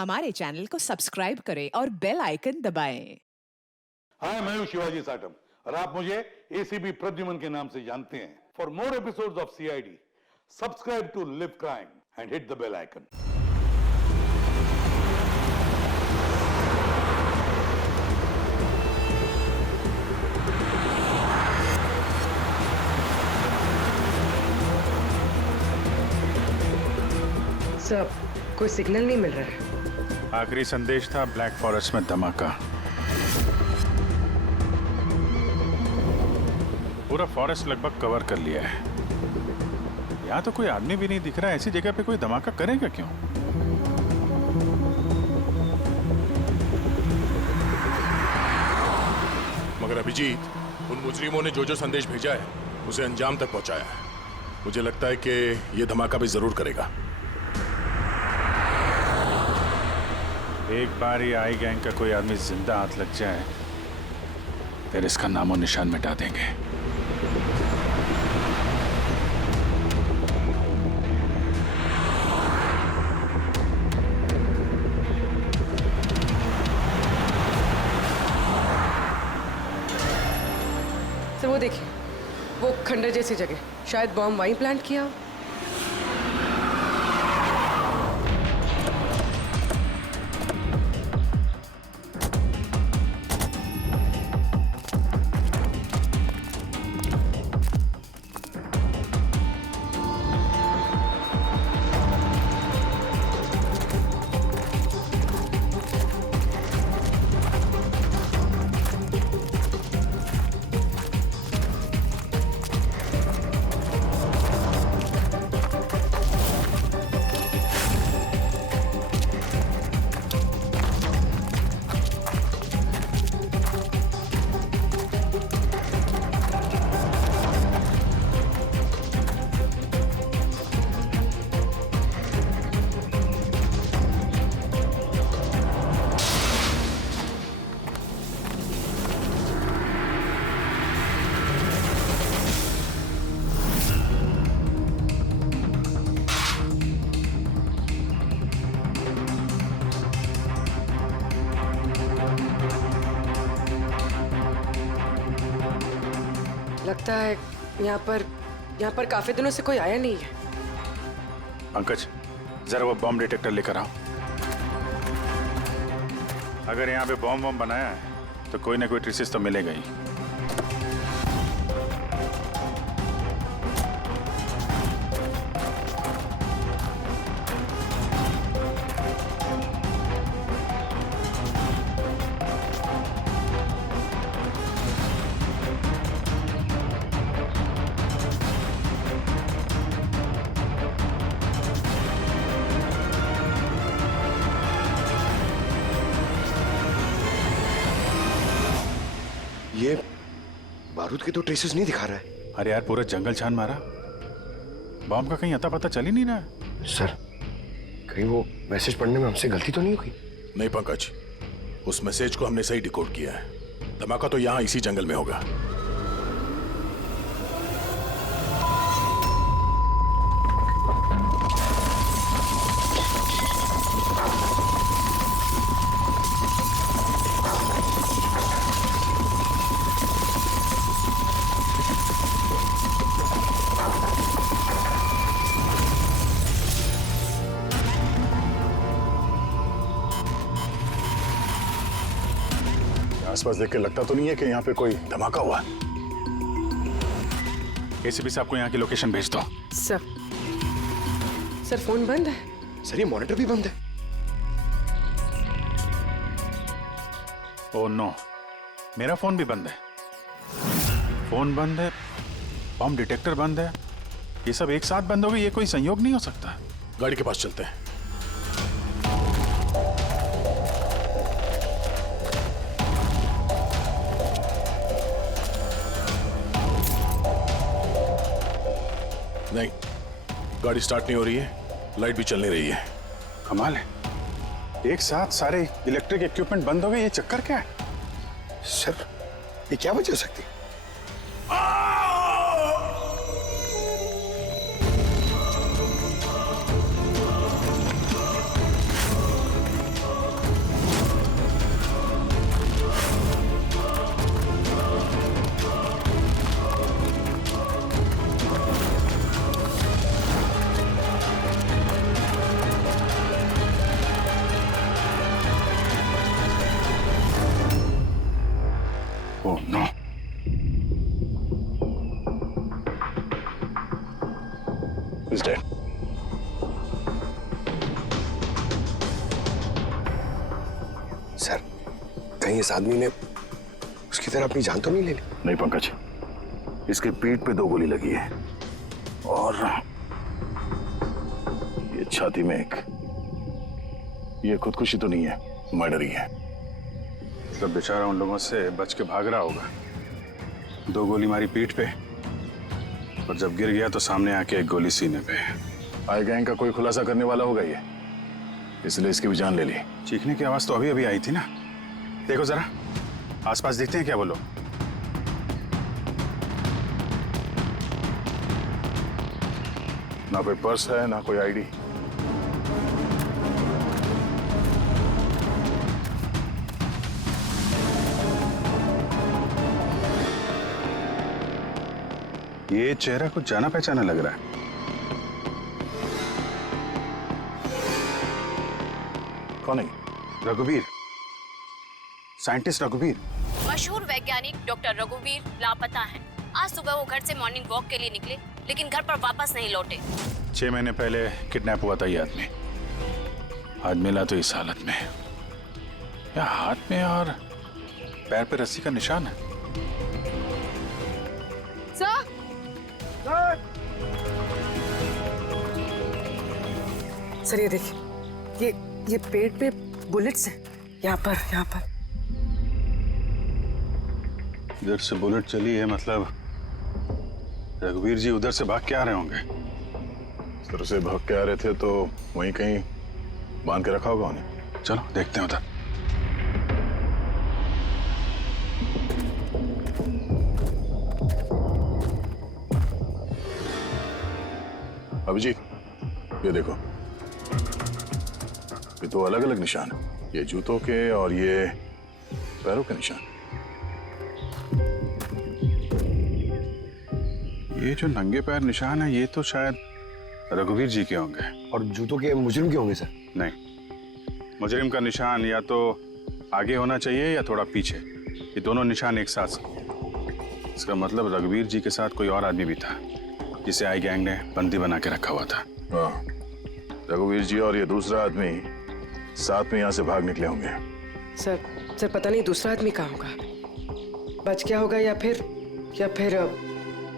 हमारे चैनल को सब्सक्राइब करें और बेल आइकन दबाएं। हाय, मैं हूं शिवाजी साटम और आप मुझे एसीपी प्रद्युमन के नाम से जानते हैं। For more episodes of CID, subscribe to live crime and hit the bell icon. Sir, कोई सिग्नल नहीं मिल रहा है। आखिरी संदेश था ब्लैक फॉरेस्ट में धमाका। पूरा फॉरेस्ट लगभग कवर कर लिया है। यहाँ तो कोई आदमी भी नहीं दिख रहा है। ऐसी जगह पे कोई धमाका करेगा क्यों? मगर अभिजीत, उन मुजरिमों ने जो जो संदेश भेजा है उसे अंजाम तक पहुंचाया है। मुझे लगता है कि यह धमाका भी जरूर करेगा। एक बार ये आई गैंग का कोई आदमी जिंदा हाथ लग जाए फिर इसका नामो निशान मिटा देंगे। सर, वो देखिए, वो खंडर जैसी जगह, शायद बॉम्ब वहीं प्लांट किया हो। लगता है यहाँ पर काफी दिनों से कोई आया नहीं है। पंकज, जरा वो बॉम्ब डिटेक्टर लेकर आओ। अगर यहाँ पे बॉम्ब बनाया है तो कोई ना कोई ट्रेसेस तो मिलेगा ही। ये बारूद के तो ट्रेसेस नहीं दिखा रहा है। अरे यार, पूरा जंगल छान मारा, बॉम्ब का कहीं अता पता चल ही नहीं रहा है। सर, कहीं वो मैसेज पढ़ने में हमसे गलती तो नहीं हुई? नहीं पंकज, उस मैसेज को हमने सही डिकोड किया है। धमाका तो यहाँ इसी जंगल में होगा। आसपास देख के लगता तो नहीं है कि यहाँ पे कोई धमाका हुआ। एसीपी साहब को यहाँ की लोकेशन भेज दो। सर, फोन बंद है। सर, ये मॉनिटर भी बंद है। ओह नो, मेरा फोन भी बंद है। फोन बंद है, बॉम्ब डिटेक्टर बंद है, ये सब एक साथ बंद हो गए। ये कोई संयोग नहीं हो सकता। गाड़ी के पास चलते हैं। नहीं, गाड़ी स्टार्ट नहीं हो रही है, लाइट भी चल नहीं रही है। कमाल है, एक साथ सारे इलेक्ट्रिक इक्विपमेंट बंद हो गए। ये चक्कर क्या है? सर, ये क्या वजह हो सकती? सर, कहीं इस आदमी ने उसकी तरह अपनी जान तो नहीं ले ली? नहीं पंकज, इसके पीठ पे 2 गोली लगी है और ये छाती में एक। ये खुदकुशी तो नहीं है, मर्डर ही है। मतलब बेचारा उन लोगों से बच के भाग रहा होगा। 2 गोली मारी पीठ पे और जब गिर गया तो सामने आके 1 गोली सीने पे। आई गैंग का कोई खुलासा करने वाला होगा ये, इसलिए इसकी भी जान ले ली। चीखने की आवाज तो अभी अभी आई थी ना। देखो जरा आसपास दिखते हैं क्या वो लोग? ना कोई पर्स है ना कोई आईडी। ये चेहरा कुछ जाना पहचाना लग रहा है। कौन है? रघुवीर, साइंटिस्ट रघुवीर। मशहूर वैज्ञानिक डॉक्टर रघुवीर लापता हैं। आज सुबह वो घर से मॉर्निंग वॉक के लिए निकले, लेकिन घर पर वापस नहीं लौटे। 6 महीने पहले किडनैप हुआ था ये आदमी। आज मिला तो इस हालत में। या हाथ में और पैर पे रस्सी का निशान है। सर, सर ये देखिए, ये पेट पे बुलेट्स हैं। यहाँ पर। इधर से बुलेट चली है, मतलब रघुवीर जी उधर से भाग के आ रहे होंगे। इस तरह से भाग के आ रहे थे तो वहीं कहीं बांध के रखा होगा उन्हें। चलो देखते हैं उधर। अभिजीत, ये देखो, ये 2 अलग-अलग निशान है। ये जूतों के और ये पैरों के निशान। ये जो नंगे पैर निशान है ये तो शायद रघुवीर जी के होंगे। और जूतों के मुजरिम के होंगे सर? नहीं, मुजरिम का निशान या तो आगे होना चाहिए या थोड़ा पीछे। ये दोनों निशान एक साथ। इसका मतलब रघुवीर जी के साथ कोई और आदमी भी था जिसे आई गैंग ने बंदी बना के रखा हुआ था। हाँ, रघुवीर जी और ये दूसरा आदमी साथ में यहाँ से भाग निकले होंगे। सर पता नहीं दूसरा आदमी कहाँ होगा। बच गया होगा या फिर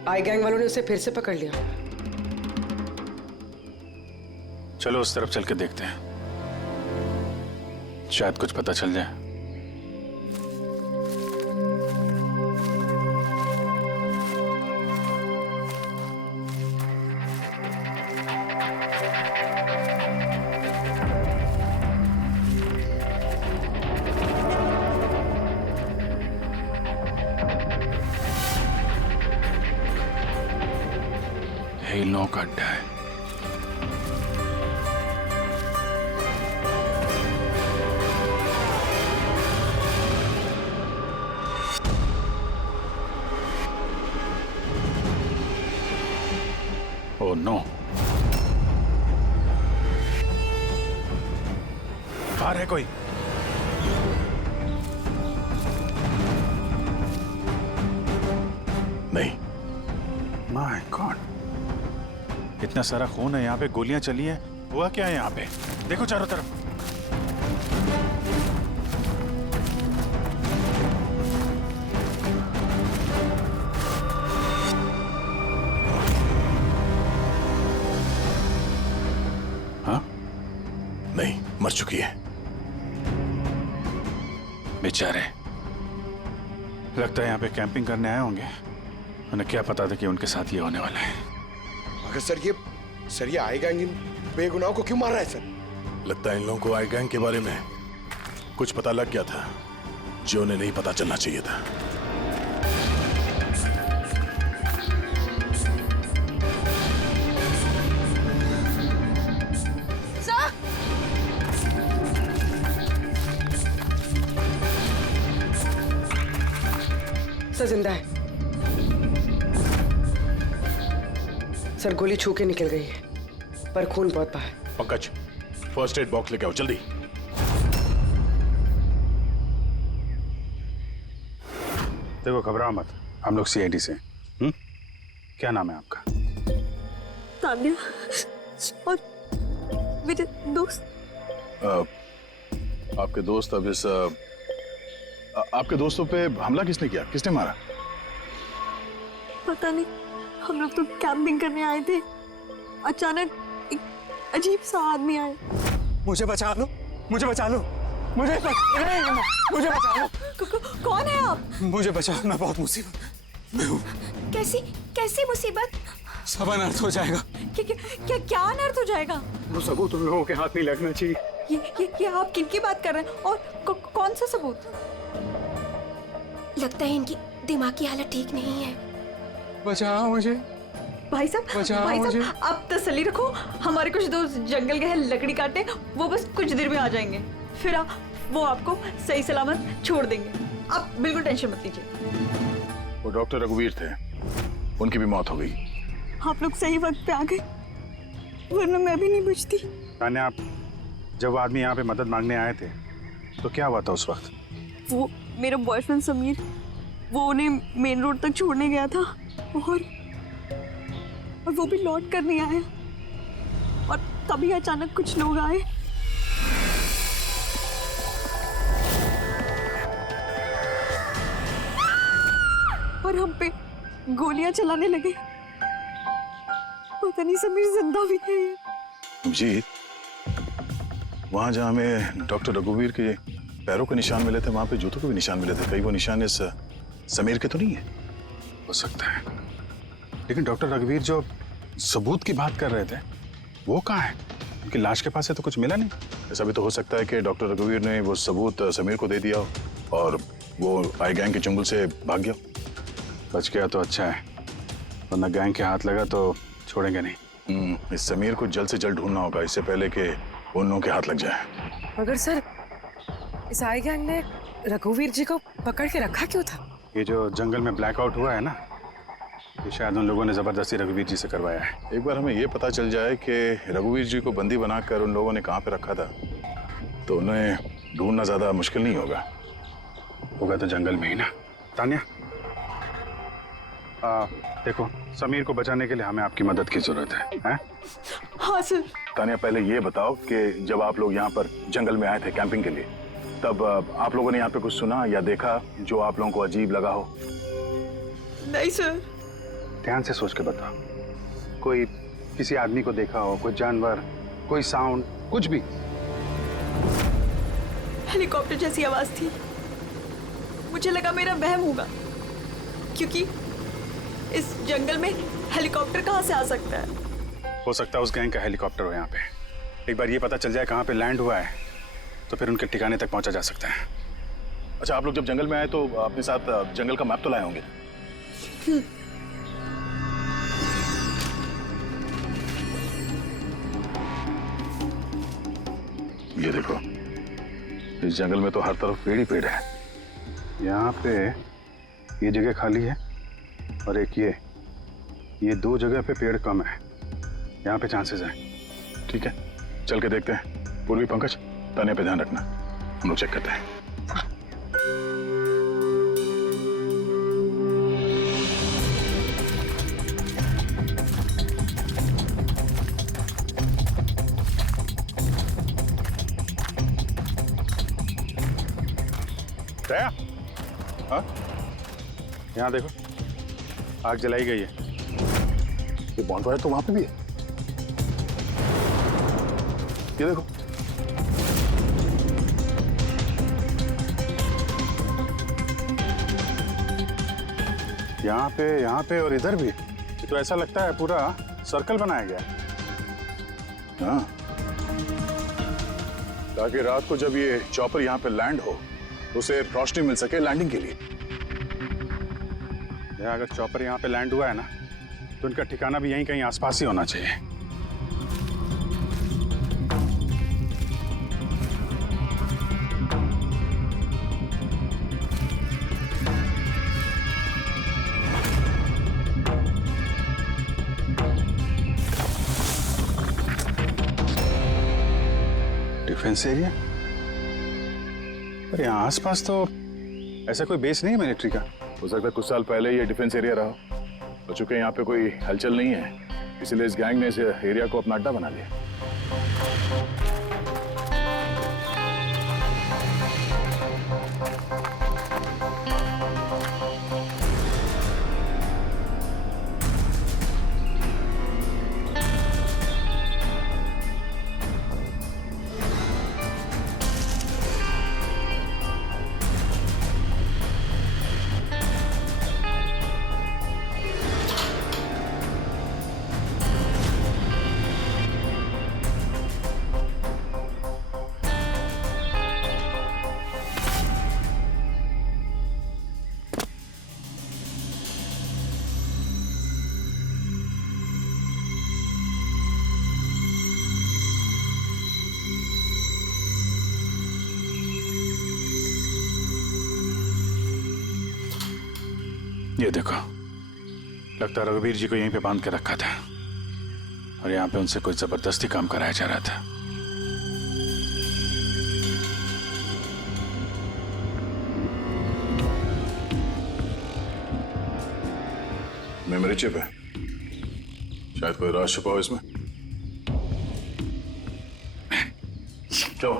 आई गैंग वालों ने उसे फिर से पकड़ लिया। चलो उस तरफ चल के देखते हैं, शायद कुछ पता चल जाए। इन लोगों का अड्डा है। ओह नो, बाहर है कोई। नहीं। माय गॉड, इतना सारा खून है यहाँ पे, गोलियां चली हैं। हुआ क्या है यहाँ पे? देखो चारों तरफ। हाँ, नहीं, मर चुकी है। बेचारे, लगता है यहाँ पे कैंपिंग करने आए होंगे। उन्हें क्या पता था कि उनके साथ ये होने वाला है। मगर सर ये आई गैंग इन बेगुनाहों को क्यों मार रहा है सर? लगता है इन लोगों को आई गैंग के बारे में कुछ पता लग गया था जो उन्हें नहीं पता चलना चाहिए था। सर जिंदा है। सर गोली छू के निकल गई है, पर खून बहुत बहा है। पंकज, फर्स्ट एड बॉक्स लेके आओ जल्दी। देखो घबराओ मत, हम लोग सीआईडी से। क्या नाम है आपका? तान्या और मेरे दोस्त। आपके दोस्त अब इस आपके दोस्तों पे हमला किसने किया, किसने मारा? पता नहीं, हम लोग तो कैंपिंग करने आए थे, अचानक एक अजीब सा आदमी आया। मुझे बचा लो, मुझे बचा लो, मुझे बचा लो। कौन है आप? मुझे बचाओ, मैं बहुत मुसीबत में हूँ। कैसी मुसीबत? सब अनर्थ हो जाएगा। क्या अनर्थ हो जाएगा? वो सबूत उन लोगों के हाथ नहीं लगना चाहिए। ये आप किनकी बात कर रहे हैं और कौन सा सबूत? लगता है इनकी दिमाग की हालत ठीक नहीं है। बचाओ मुझे। भाई साहब, आप तसल्ली रखो, हमारे कुछ दोस्त जंगल गए हैं लकड़ी काटने, वो बस कुछ देर में आ जाएंगे, फिर वो आपको सही सलामत छोड़ देंगे, आप बिल्कुल टेंशन मत लीजिए। वो डॉक्टर रघुवीर थे, उनकी भी मौत हो गई। आप लोग सही वक्त पे आ गए, वरना मैं भी नहीं बचती। तान्या, आप जब आदमी यहाँ पे मदद मांगने आए थे तो क्या हुआ था उस वक्त? वो मेरा बॉयफ्रेंड समीर, वो उन्हें मेन रोड तक छोड़ने गया था और वो भी लौट कर नहीं आया, और तभी अचानक कुछ लोग आए। और हम पे गोलियां चलाने लगे। पता नहीं समीर जिंदा भी है। जी, वहां जहां हमें डॉक्टर रघुवीर के पैरों के निशान मिले थे, वहां पे जूतों के भी निशान मिले थे। कहीं वो निशान इस समीर के तो नहीं है? हो सकता है, लेकिन डॉक्टर रघुवीर जो सबूत की बात कर रहे थे वो कहाँ है? उनकी लाश के पास से तो कुछ मिला नहीं। ऐसा भी तो हो सकता है कि डॉक्टर रघुवीर ने वो सबूत समीर को दे दिया हो और वो आई गैंग के चंगुल से भाग गया। बच गया तो अच्छा है, वरना गैंग के हाथ लगा तो छोड़ेंगे नहीं। इस समीर को जल्द से जल्द ढूंढना होगा, इससे पहले कि उन लोगों के हाथ लग जाए। मगर सर, इस आई गैंग ने रघुवीर जी को पकड़ के रखा क्यों था? ये जो जंगल में ब्लैकआउट हुआ है ना, ये शायद उन लोगों ने जबरदस्ती रघुवीर जी से करवाया है। एक बार हमें ये पता चल जाए कि रघुवीर जी को बंदी बनाकर उन लोगों ने कहाँ पे रखा था, तो उन्हें ढूंढना ज्यादा मुश्किल नहीं होगा। होगा तो जंगल में ही ना। तान्या, देखो, समीर को बचाने के लिए हमें आपकी मदद की जरूरत है? हाँ सर। तान्या, पहले ये बताओ कि जब आप लोग यहाँ पर जंगल में आए थे कैंपिंग के लिए, तब आप लोगों ने यहाँ पे कुछ सुना या देखा जो आप लोगों को अजीब लगा हो? नहीं सर। ध्यान से सोच के बताओ। कोई किसी आदमी को देखा हो, कोई जानवर, कोई साउंड, कुछ भी? हेलीकॉप्टर जैसी आवाज थी, मुझे लगा मेरा वहम होगा, क्योंकि इस जंगल में हेलीकॉप्टर कहाँ से आ सकता है? हो सकता है उस गैंग का हेलीकॉप्टर हो यहाँ पे। एक बार ये पता चल जाए कहाँ पे लैंड हुआ है, तो फिर उनके ठिकाने तक पहुंचा जा सकता है। अच्छा, आप लोग जब जंगल में आए तो अपने साथ जंगल का मैप तो लाए होंगे? ये देखो, इस जंगल में तो हर तरफ पेड़ ही पेड़ है। यहाँ पे ये जगह खाली है और एक ये दो जगह पे पेड़ कम है। यहाँ पे चांसेस हैं। ठीक है, चल के देखते हैं। पूर्वी, पंकज, तान्या पे ध्यान रखना, हम लोग चेक करते हैं। दया, हाँ, यहाँ देखो, आग जलाई गई है। ये बॉनफायर तो वहां पे भी है। ये देखो, यहाँ पे और इधर भी। ये तो ऐसा लगता है पूरा सर्कल बनाया गया है। हाँ, ताकि रात को जब ये चॉपर यहाँ पे लैंड हो, उसे रोशनी मिल सके लैंडिंग के लिए। अगर चॉपर यहाँ पे लैंड हुआ है ना, तो उनका ठिकाना भी यहीं कहीं आसपास ही होना चाहिए। Defence area? पर यहाँ आसपास तो ऐसा कोई बेस नहीं है मिलिट्री का। हो सकता है कुछ साल पहले ये डिफेंस एरिया रहा हो, चूंकि यहाँ पे कोई हलचल नहीं है, इसलिए इस गैंग ने इस एरिया को अपना अड्डा बना लिया। ये देखो, लगता है रघुवीर जी को यहीं पे बांध के रखा था और यहाँ पे उनसे कोई जबरदस्ती काम कराया जा रहा था। मेमोरी चिप है, शायद कोई राज छुपा हो इसमें। चलो,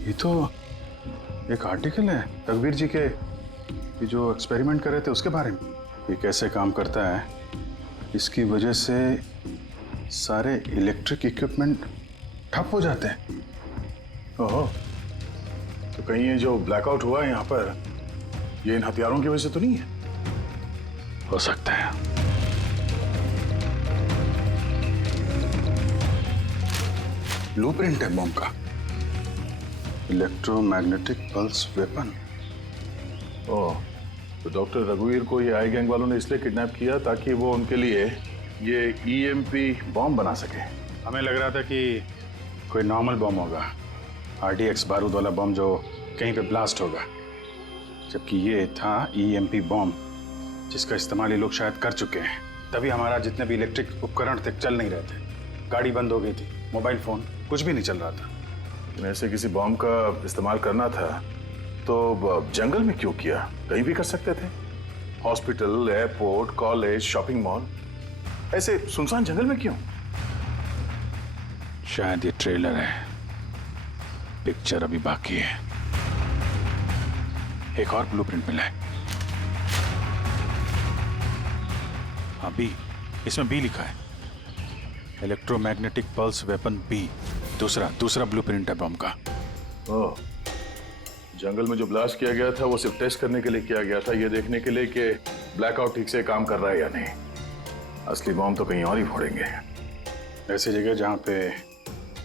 ये तो एक आर्टिकल है रघुवीर जी के, ये जो एक्सपेरिमेंट कर रहे थे उसके बारे में। ये कैसे काम करता है, इसकी वजह से सारे इलेक्ट्रिक इक्विपमेंट ठप हो जाते हैं। ओहो, तो कहीं ये जो ब्लैकआउट हुआ है यहाँ पर, ये इन हथियारों की वजह से तो नहीं है? हो सकता है। ब्लूप्रिंट है बॉम्ब का, इलेक्ट्रोमैग्नेटिक पल्स वेपन। ओह, तो डॉक्टर रघुवीर को ये आई गैंग वालों ने इसलिए किडनैप किया ताकि वो उनके लिए ये ईएमपी बॉम्ब बना सके। हमें लग रहा था कि कोई नॉर्मल बॉम्ब होगा, आरडीएक्स बारूद वाला बॉम्ब जो कहीं पे ब्लास्ट होगा, जबकि ये था ईएमपी बॉम्ब जिसका इस्तेमाल ये लोग शायद कर चुके हैं। तभी हमारा जितने भी इलेक्ट्रिक उपकरण थे चल नहीं रहे थे, गाड़ी बंद हो गई थी, मोबाइल फोन कुछ भी नहीं चल रहा था। ऐसे किसी बॉम्ब का इस्तेमाल करना था तो जंगल में क्यों किया? कहीं भी कर सकते थे, hospital, airport, college, shopping mall, ऐसे सुनसान जंगल में क्यों? शायद ये ट्रेलर है, पिक्चर अभी बाकी है। एक और ब्लूप्रिंट मिला है, अभी इसमें बी लिखा है, इलेक्ट्रोमैग्नेटिक पल्स वेपन बी। दूसरा ब्लूप्रिंट है बम का। ओह, जंगल में जो ब्लास्ट किया गया था वो सिर्फ टेस्ट करने के लिए किया गया था, ये देखने के लिए कि ब्लैकआउट ठीक से काम कर रहा है या नहीं। असली बम तो कहीं और ही फोड़ेंगे, ऐसी जगह जहां पे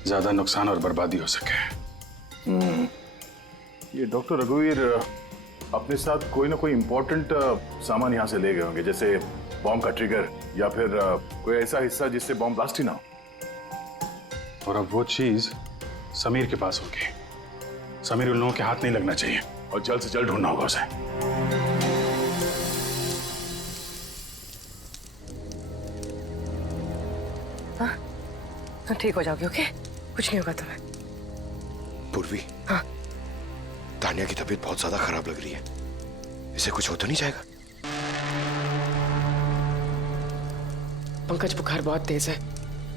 ज्यादा नुकसान और बर्बादी हो सके। ये डॉक्टर रघुवीर अपने साथ कोई ना कोई इंपॉर्टेंट सामान यहाँ से ले गए होंगे, जैसे बॉम्ब का ट्रिगर या फिर कोई ऐसा हिस्सा जिससे बॉम्ब ब्लास्ट ही ना हो। और अब वो चीज समीर के पास होगी। समीर उन लोगों के हाथ नहीं लगना चाहिए और जल्द से जल्द ढूंढना होगा उसे। हाँ, ठीक हो जाओगे, ओके? कुछ नहीं होगा तुम्हें। पूर्वी, हाँ? तानिया की तबीयत बहुत ज्यादा खराब लग रही है, इसे कुछ हो तो नहीं जाएगा? पंकज, बुखार बहुत तेज है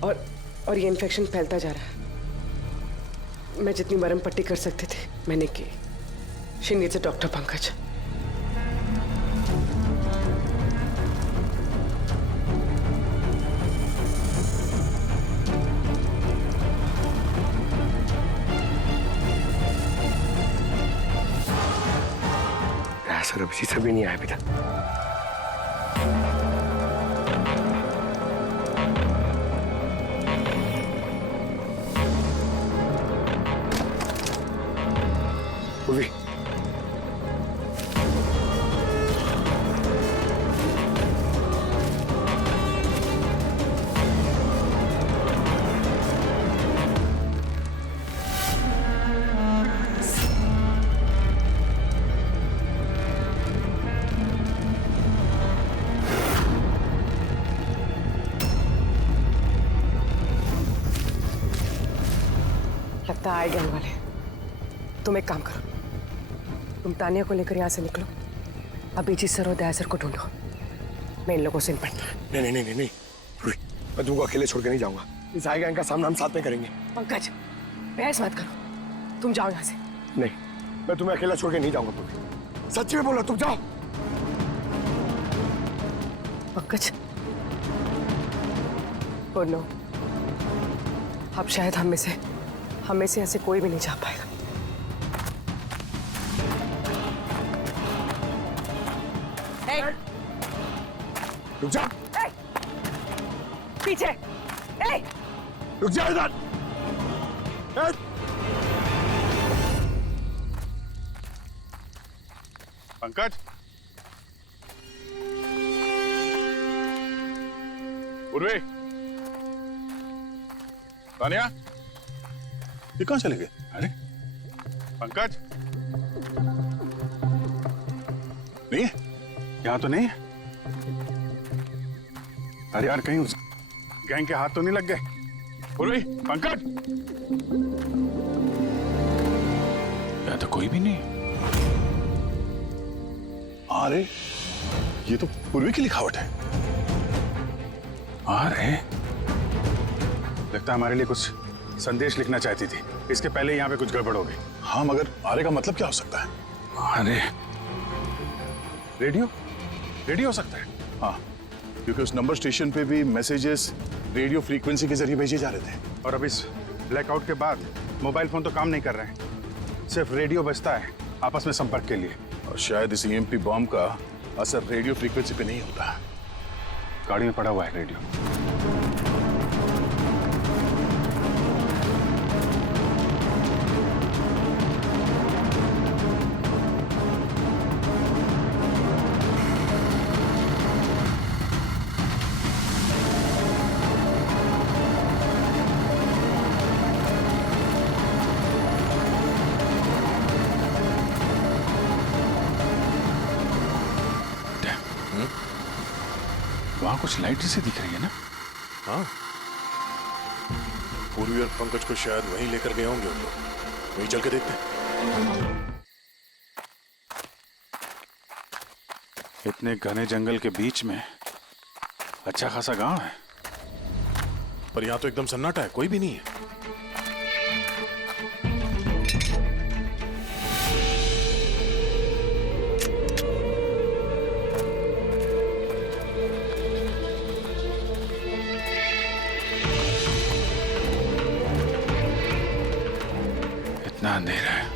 और ये इन्फेक्शन फैलता जा रहा है। मैं जितनी मरहम पट्टी कर सकती थी मैंने की। She needs a doctor Pankaj. Sir अभी से भी नहीं आया बेटा। पूर्वी, लगता है आए गैंग वाले। तुम एक काम करो, तुम तानिया को लेकर यहाँ से निकलो, अभिजीत सर और दया सर को ढूंढो। मैं इन लोगों से निपटता। नहीं, मैं तुमको अकेले छोड़ के नहीं जाऊंगा। इस आई गैंग का सामना हम साथ में करेंगे। पंकज, बहस मत करो, तुम जाओ यहाँ से। नहीं, मैं तुम्हें अकेला छोड़ के नहीं जाऊंगा पूर्वी। सच्ची में बोलो, तुम जाओ। पंकज, और नो, अब शायद हम में से ऐसे कोई भी नहीं जा पाएगा। रुक जा। पीछे। रुक जा इधर। पंकज, उर्वे, तानिया, ये कहाँ चले गए? अरे पंकज, नहीं है, यहाँ तो नहीं है। अरे यार कहीं उस गैंग के हाथ तो नहीं लग गए? पूर्वी, पंकज, यहाँ तो कोई भी नहीं। अरे ये तो पूर्वी की लिखावट है। अरे लगता है हमारे लिए कुछ संदेश लिखना चाहती थी। इसके पहले यहाँ पे कुछ गड़बड़ हो गई। हाँ मगर आरे का मतलब क्या हो सकता है? अरे रेडियो, रेडियो हो सकता है। हाँ, क्योंकि उस नंबर स्टेशन पे भी मैसेजेस रेडियो फ्रीक्वेंसी के जरिए भेजे जा रहे थे। और अब इस ब्लैकआउट के बाद मोबाइल फोन तो काम नहीं कर रहे हैं, सिर्फ रेडियो बजता है आपस में संपर्क के लिए। और शायद इस ईएमपी बॉम्ब का असर रेडियो फ्रीक्वेंसी पे नहीं होता। गाड़ी में पड़ा हुआ है रेडियो। वहां कुछ लाइट जैसे दिख रही है ना? हाँ, पूर्वी और पंकज को शायद वहीं लेकर गए होंगे उन लोग। वहीं चल के देखते हैं। इतने घने जंगल के बीच में अच्छा खासा गांव है, पर यहाँ तो एकदम सन्नाटा है, कोई भी नहीं है। इतना अंधेरा है।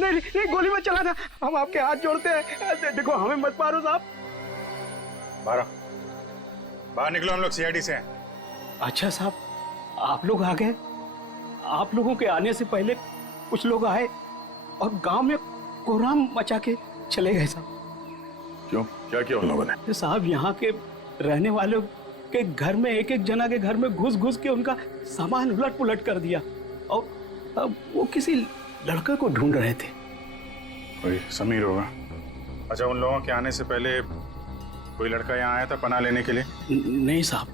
नहीं, गोली मत चलाना, हम आपके हाथ जोड़ते हैं। देखो हमें मत मारो साहब। बाहर निकलो, हम लोग सीआईडी से हैं। अच्छा साहब, आप लोग आ गए। आप लोगों के आने से पहले कुछ लोग आए और गांव में कोहराम मचा के चले गए साहब। क्यों, क्या किया उन लोगों ने? साहब यहाँ के रहने वालों के घर में एक एक जना के घर में घुस घुस के उनका सामान उलट पुलट कर दिया। और अब वो किसी लड़के को ढूंढ रहे थे। कोई समीर होगा। अच्छा, उन लोगों के आने से पहले कोई लड़का यहाँ आया था पनाह लेने के लिए? नहीं साहब,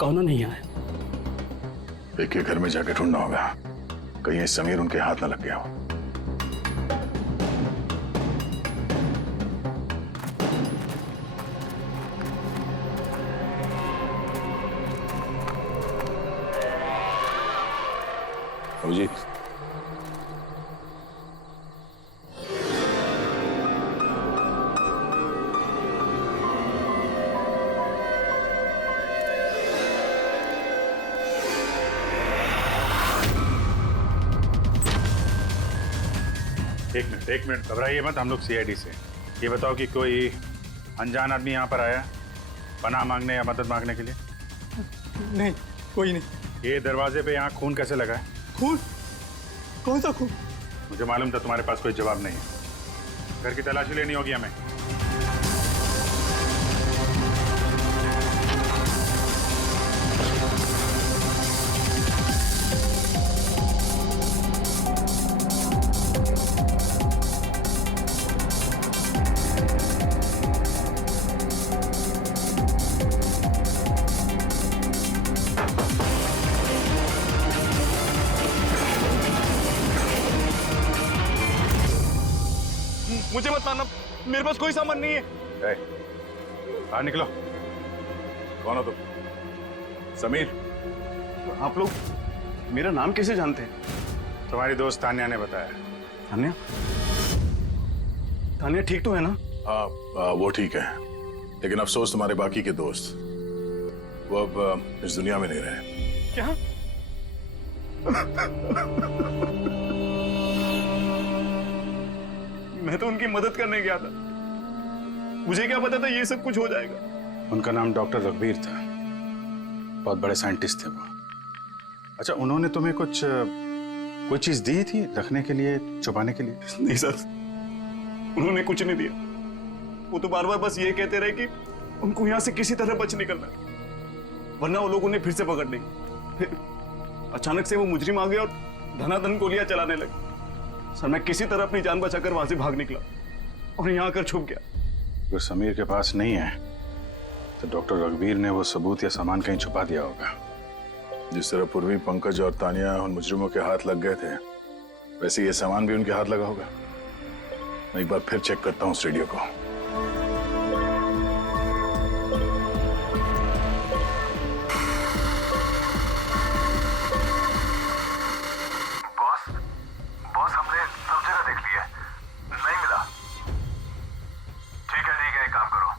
कौन नहीं आया। एक के घर में जाके ढूंढना होगा, कहीं ये समीर उनके हाथ न लग गया हो। जी एक मिनट घबराइए मत, हम लोग सीआईडी से। ये बताओ कि कोई अनजान आदमी यहाँ पर आया पनाह मांगने या मदद मांगने के लिए? नहीं, कोई नहीं। ये दरवाजे पे यहाँ खून कैसे लगा है? खून? कौन सा खून? मुझे मालूम था तुम्हारे पास कोई जवाब नहीं है। घर की तलाशी लेनी होगी हमें। मुझे मत मारना, मेरे पास कोई सामान नहीं है। बाहर निकलो। कौन हो तुम? समीर? आप लोग मेरा नाम कैसे जानते हैं? तुम्हारी दोस्त तान्या ने बताया। तान्या? तान्या ठीक तो है ना? हाँ, वो ठीक है, लेकिन अफसोस तुम्हारे बाकी के दोस्त वो अब इस दुनिया में नहीं रहे। क्या? मैं तो उनकी मदद करने गया था। मुझे क्या पता था ये सब कुछ हो जाएगा। उनका नाम डॉक्टर रघुवीर था, बहुत बड़े साइंटिस्ट थे वो। अच्छा, उन्होंने तुम्हें कोई चीज दी थी रखने के लिए, छुपाने के लिए? नहीं सर, उन्होंने कुछ नहीं दिया। वो तो बार बार बस ये कहते रहे कि उनको यहाँ से किसी तरह बच निकलना है, वरना वो लोग उन्हें फिर से पकड़ लेंगे। फिर अचानक से वो मुजरिम आ गए और धनाधन गोलियां चलाने लगे। सर मैं किसी तरह अपनी जान बचाकर वहां से भाग निकला और यहाँ आकर छुप गया। अगर समीर के पास नहीं है तो डॉक्टर रघुवीर ने वो सबूत या सामान कहीं छुपा दिया होगा। जिस तरह पूर्वी, पंकज और तानिया उन मुजरिमों के हाथ लग गए थे, वैसे ये सामान भी उनके हाथ लगा होगा। मैं एक बार फिर चेक करता हूँ उस रेडियो को। बॉस हमने सब जगह देख लिया, नहीं मिला। ठीक है, एक काम करो,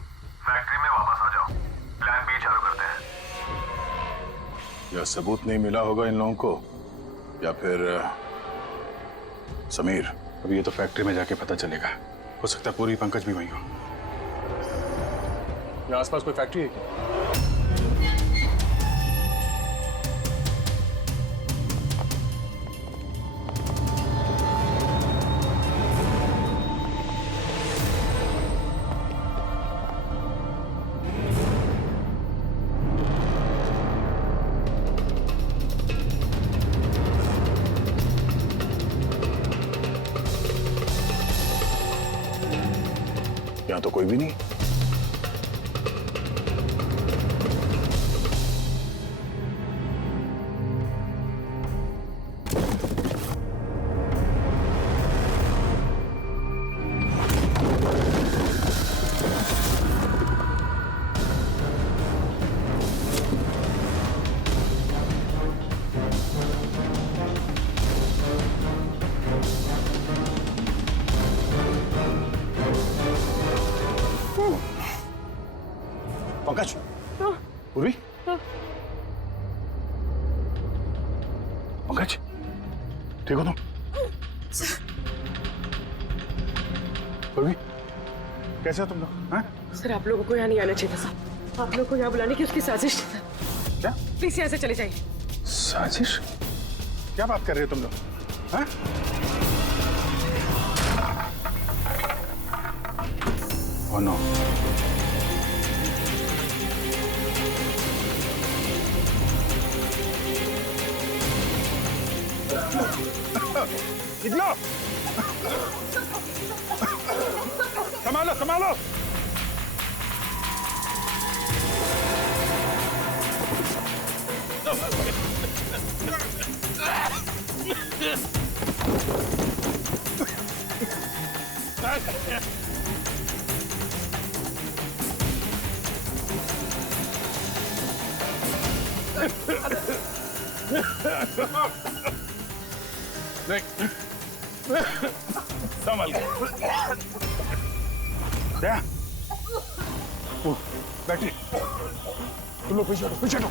फैक्ट्री में वापस आ जाओ, प्लान बी चालू करते हैं। या सबूत नहीं मिला होगा इन लोगों को, या फिर समीर, अभी ये तो फैक्ट्री में जाके पता चलेगा। हो सकता है पूरी, पंकज भी वहीं हो। यहाँ आसपास कोई फैक्ट्री है क्या? यहाँ तो कोई भी नहीं। पंकज, पूर्वी, पंकज, ठीक हो तुम? पूर्वी, कैसे हो तुम लोग? हाँ? सर आप लोगों को यहाँ नहीं आना चाहिए था। आप लोगों को यहाँ बुलाने की उसकी साजिश थी। क्या? प्लीज यहाँ से चले जाइए। साजिश? क्या बात कर रहे हो तुम लोग? हाँ? Oh no. निकलो! संभालो, संभालो! संभल क्या? बैठी, तुम लोग पीछे हटो, पीछे हटो।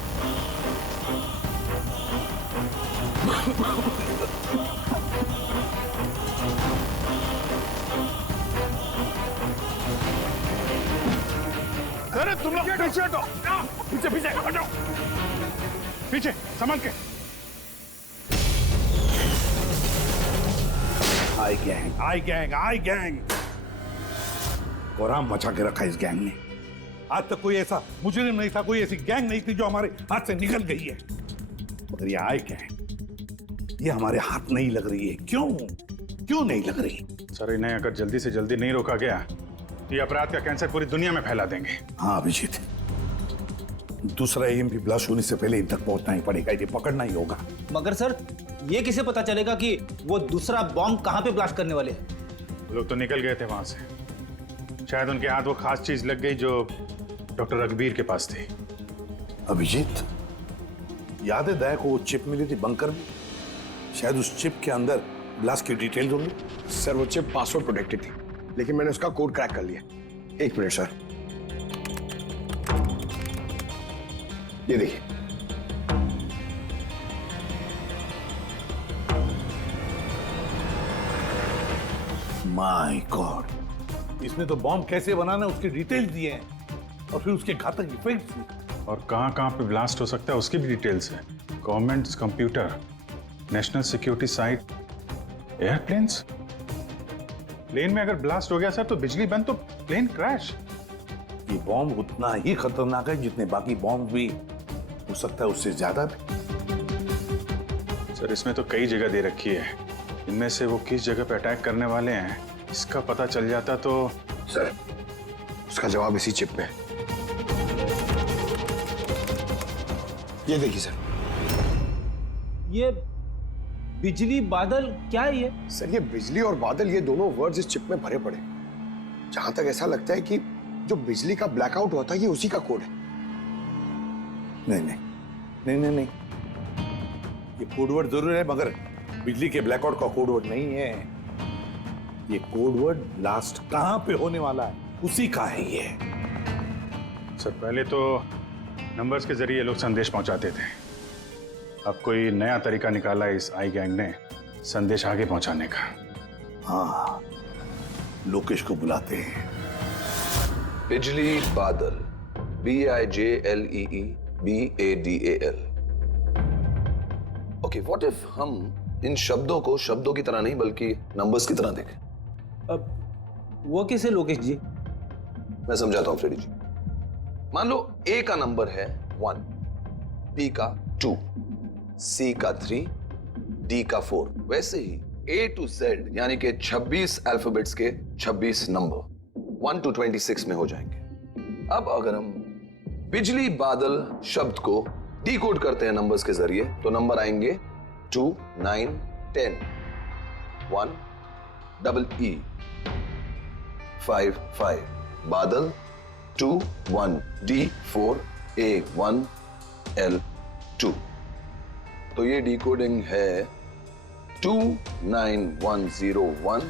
अरे तुम लोग पीछे हटो, पीछे पीछे हटो, पीछे संभाल के। आई गैंग कोराम मचा के रखा इस गैंग ने। आज तक कोई ऐसा मुजरिम नहीं था, कोई ऐसी गैंग नहीं थी जो हमारे हाथ से निकल गई है। मगर ये आई गैंग, ये हमारे हाथ नहीं लग रही है। क्यों नहीं लग रही? सर, इन्हें अगर जल्दी से जल्दी नहीं रोका गया तो ये अपराध का कैंसर पूरी दुनिया में फैला देंगे। हाँ अभिजीत, दूसरा EMP ब्लास्ट होने से पहले इन तक पहुंचना ही पड़ेगा, इन्हें पकड़ना ही होगा। मगर सर, ये किसे पता चलेगा कि वो दूसरा बॉम्ब कहां पे ब्लास्ट करने वाले हैं? वो लोग तो निकल गए थे वहां से, शायद उनके हाथ वो खास चीज लग गई जो डॉक्टर रघुवीर के पास थी। अभिजीत, याद है दया को वो चिप मिली थी बंकर में? शायद उस चिप के अंदर ब्लास्ट की डिटेल्स होंगी। सर वो चिप पासवर्ड प्रोटेक्टेड थी, लेकिन मैंने उसका कोड क्रैक कर लिया। एक मिनट सर, ये देखिए। माय गॉड, इसमें तो बॉम्ब कैसे बनाना उसके डिटेल्स दिए हैं और फिर उसके घातक इफेक्ट्स भी। और कहाँ पे ब्लास्ट हो सकता है उसकी भी डिटेल्स है। Government computer, national security site, airplanes. Plane में अगर ब्लास्ट हो गया सर तो बिजली बंद तो प्लेन क्रैश। ये बॉम्ब उतना ही खतरनाक है जितने बाकी बॉम्ब भी हो सकता है, उससे ज्यादा भी। सर इसमें तो कई जगह दे रखी है, इनमें से वो किस जगह पे अटैक करने वाले हैं इसका पता चल जाता तो। सर उसका जवाब इसी चिप में है। ये देखिए सर, ये बिजली बादल क्या है ये? सर ये बिजली और बादल, ये दोनों वर्ड्स इस चिप में भरे पड़े। जहां तक ऐसा लगता है कि जो बिजली का ब्लैकआउट होता है ये उसी का कोड है। नहीं नहीं नहीं नहीं नहीं, ये कोडवर्ड जरूर है मगर बिजली के ब्लैकआउट का कोडवर्ड नहीं है। ये कोडवर्ड ब्लास्ट कहां पे होने वाला है उसी का है ये। सर पहले तो नंबर्स के जरिए लोग संदेश पहुंचाते थे, अब कोई नया तरीका निकाला है इस आई गैंग ने संदेश आगे पहुंचाने का। हाँ, लोकेश को बुलाते हैं। बिजली बादल, BIJLEEBADAL। ओके, व्हाट इफ हम इन शब्दों को शब्दों की तरह नहीं बल्कि नंबर्स की तरह देखें? अब वो कैसे लोकेश जी? मैं समझाता हूं फ्रेडी जी। मान लो A का नंबर है 1, B का 2, C का 3, D का 4। वैसे ही A to Z यानी कि 26 अल्फाबेट्स के 26 नंबर 1 to 26 में हो जाएंगे। अब अगर हम बिजली बादल शब्द को डिकोड करते हैं नंबर्स के जरिए तो नंबर आएंगे 2, 9, 10, 1, EE, 5, 5, बादल 2, 1, D, 4, A, 1, L, 2। तो ये डिकोडिंग है 29101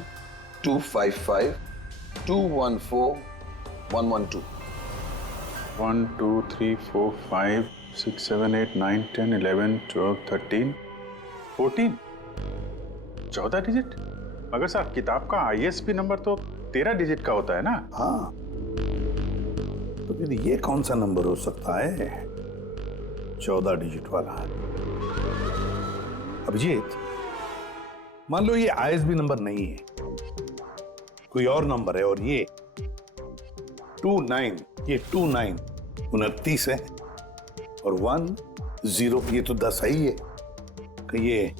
255 214 112। 1 2 3 4 5 6 7 8 9 10 11 12 13 14 14 डिजिट। मगर साहब किताब का ISB नंबर तो 13 डिजिट का होता है ना? हाँ, तो फिर ये कौन सा नंबर हो सकता है 14 डिजिट वाला? अभिजीत, मान लो ये ISB नंबर नहीं है, कोई और नंबर है और ये 29, ये 29 29 है और 10 ये तो 10 ही है। कि ये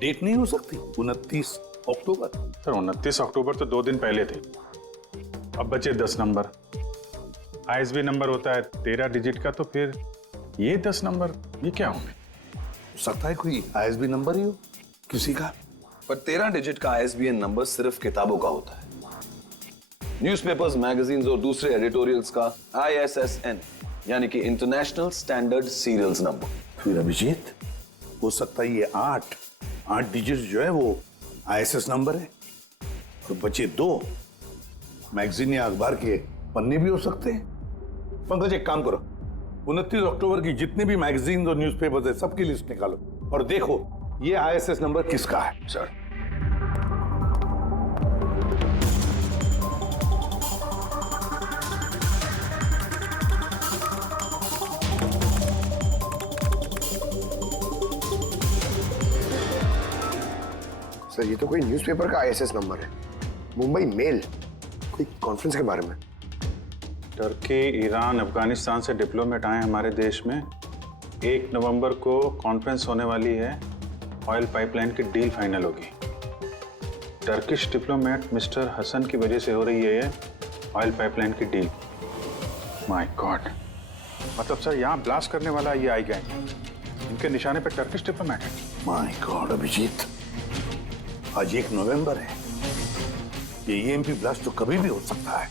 डेट नहीं हो सकती 29 अक्टूबर? सर 29 अक्टूबर तो 2 दिन पहले थे, अब बचे 10 नंबर। ISB नंबर होता है 13 डिजिट का, तो फिर ये 10 नंबर ये क्या होंगे? हो सकता है कोई ISB नंबर ही हो किसी का। पर 13 डिजिट का ISBN नंबर सिर्फ किताबों का होता है। न्यूज़पेपर्स, मैगजीन्स और दूसरे एडिटोरियल्स का ISSN यानी कि इंटरनेशनल स्टैंडर्ड सीरियल्स नंबर। फिर अभिजीत, हो सकता है ये 8 डिजिट जो है वो ISS नंबर है और बचे 2 मैगजीन या अखबार के पन्ने भी हो सकते हैं। पंकज एक काम करो, 29 अक्टूबर की जितने भी मैगजीन और न्यूज़पेपर्स है सबकी लिस्ट निकालो और देखो ये ISS नंबर किसका है। सर सर ये तो कोई न्यूज़पेपर का ISS नंबर है। मुंबई मेल, कोई कॉन्फ्रेंस के बारे में। टर्की, ईरान, अफगानिस्तान से डिप्लोमेट आए हमारे देश में। 1 नवंबर को कॉन्फ्रेंस होने वाली है, ऑयल पाइपलाइन की डील फाइनल होगी। टर्किश डिप्लोमेट मिस्टर हसन की वजह से हो रही है ये ऑयल पाइपलाइन की डील। माय गॉड, मतलब सर यहाँ ब्लास्ट करने वाला ये आई गैंग, इनके निशाने पे टर्किश डिप्लोमेट है। माय गॉड अभिजीत, आज 1 नवंबर है, ये EMP ब्लास्ट तो कभी भी हो सकता है।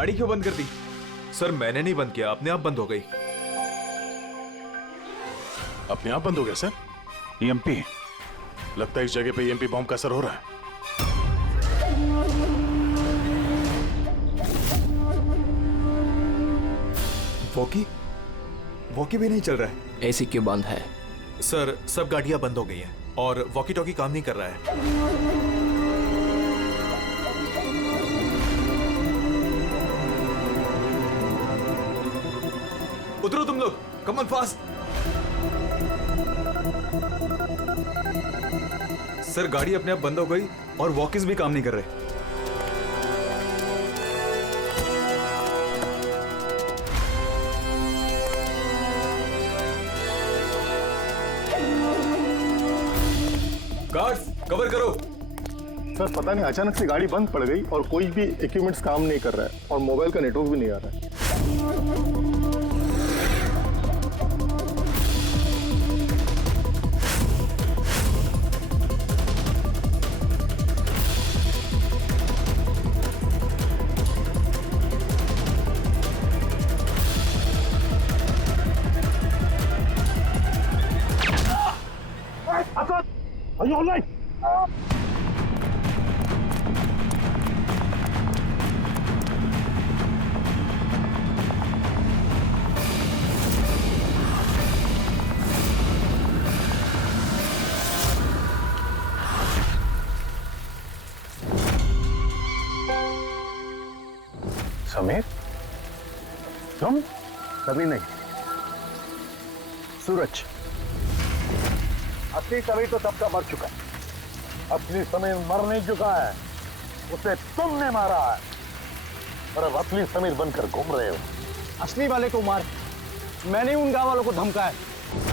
गाड़ी क्यों बंद कर दी? सर मैंने नहीं बंद किया, अपने आप बंद हो गई। अपने आप बंद हो गया सर? ईएमपी लगता है इस जगह पे ईएमपी बॉम्ब का असर हो रहा है। वॉकी भी नहीं चल रहा है। एसी क्यों बंद है? सर सब गाड़ियां बंद हो गई हैं और वॉकी टॉकी काम नहीं कर रहा है। उतरो तुम लोग, कम ऑन फास्ट। सर गाड़ी अपने आप बंद हो गई और वॉकीज भी काम नहीं कर रहे। गार्ड्स कवर करो। सर पता नहीं अचानक से गाड़ी बंद पड़ गई और कोई भी इक्विपमेंट्स काम नहीं कर रहा है और मोबाइल का नेटवर्क भी नहीं आ रहा है। Are you all right? Sameer, तुम? समीर नहीं, सूरज। असली समीर तो सबका मर चुका है। असली समीर मर नहीं चुका है, उसे तुमने मारा है और अब असली समीर बनकर घूम रहे हो। असली वाले को मार, मैंने उन गांव वालों को धमकाया।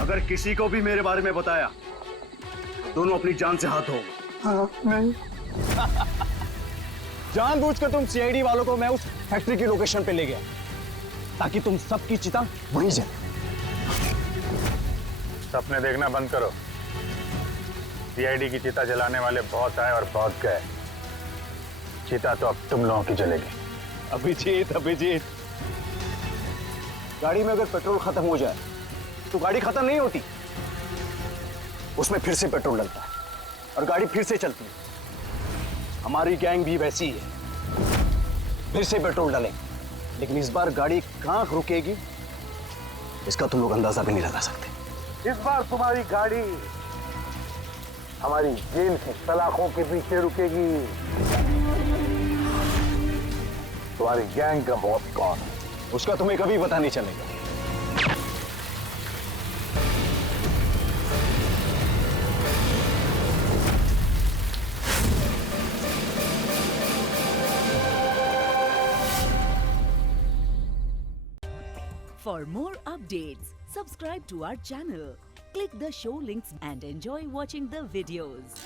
अगर किसी को भी मेरे बारे में बताया दोनों अपनी जान से हाथ धो। नहीं। जानबूझकर तुम सीआईडी वालों को मैं उस फैक्ट्री की लोकेशन पे ले गया ताकि तुम सबकी चिता वहीं जले। सपने देखना बंद करो। सीआईडी की चिता जलाने वाले बहुत आए और बहुत गए। चिता तो अब तुम लोगों की जलेगी। अभिजीत, गाड़ी में अगर पेट्रोल खत्म हो जाए तो गाड़ी खत्म नहीं होती, उसमें फिर से पेट्रोल डलता है और गाड़ी फिर से चलती है। हमारी गैंग भी वैसी ही है, फिर से पेट्रोल डालेंगे, लेकिन इस बार गाड़ी कहां रुकेगी इसका तुम लोग अंदाजा भी नहीं लगा सकते। इस बार तुम्हारी गाड़ी हमारी जेल की सलाखों के पीछे रुकेगी। तुम्हारी गैंग का बॉस कौन है उसका तुम्हें कभी पता नहीं चलेगा। For more updates, subscribe to our channel, click the show links and enjoy watching the videos.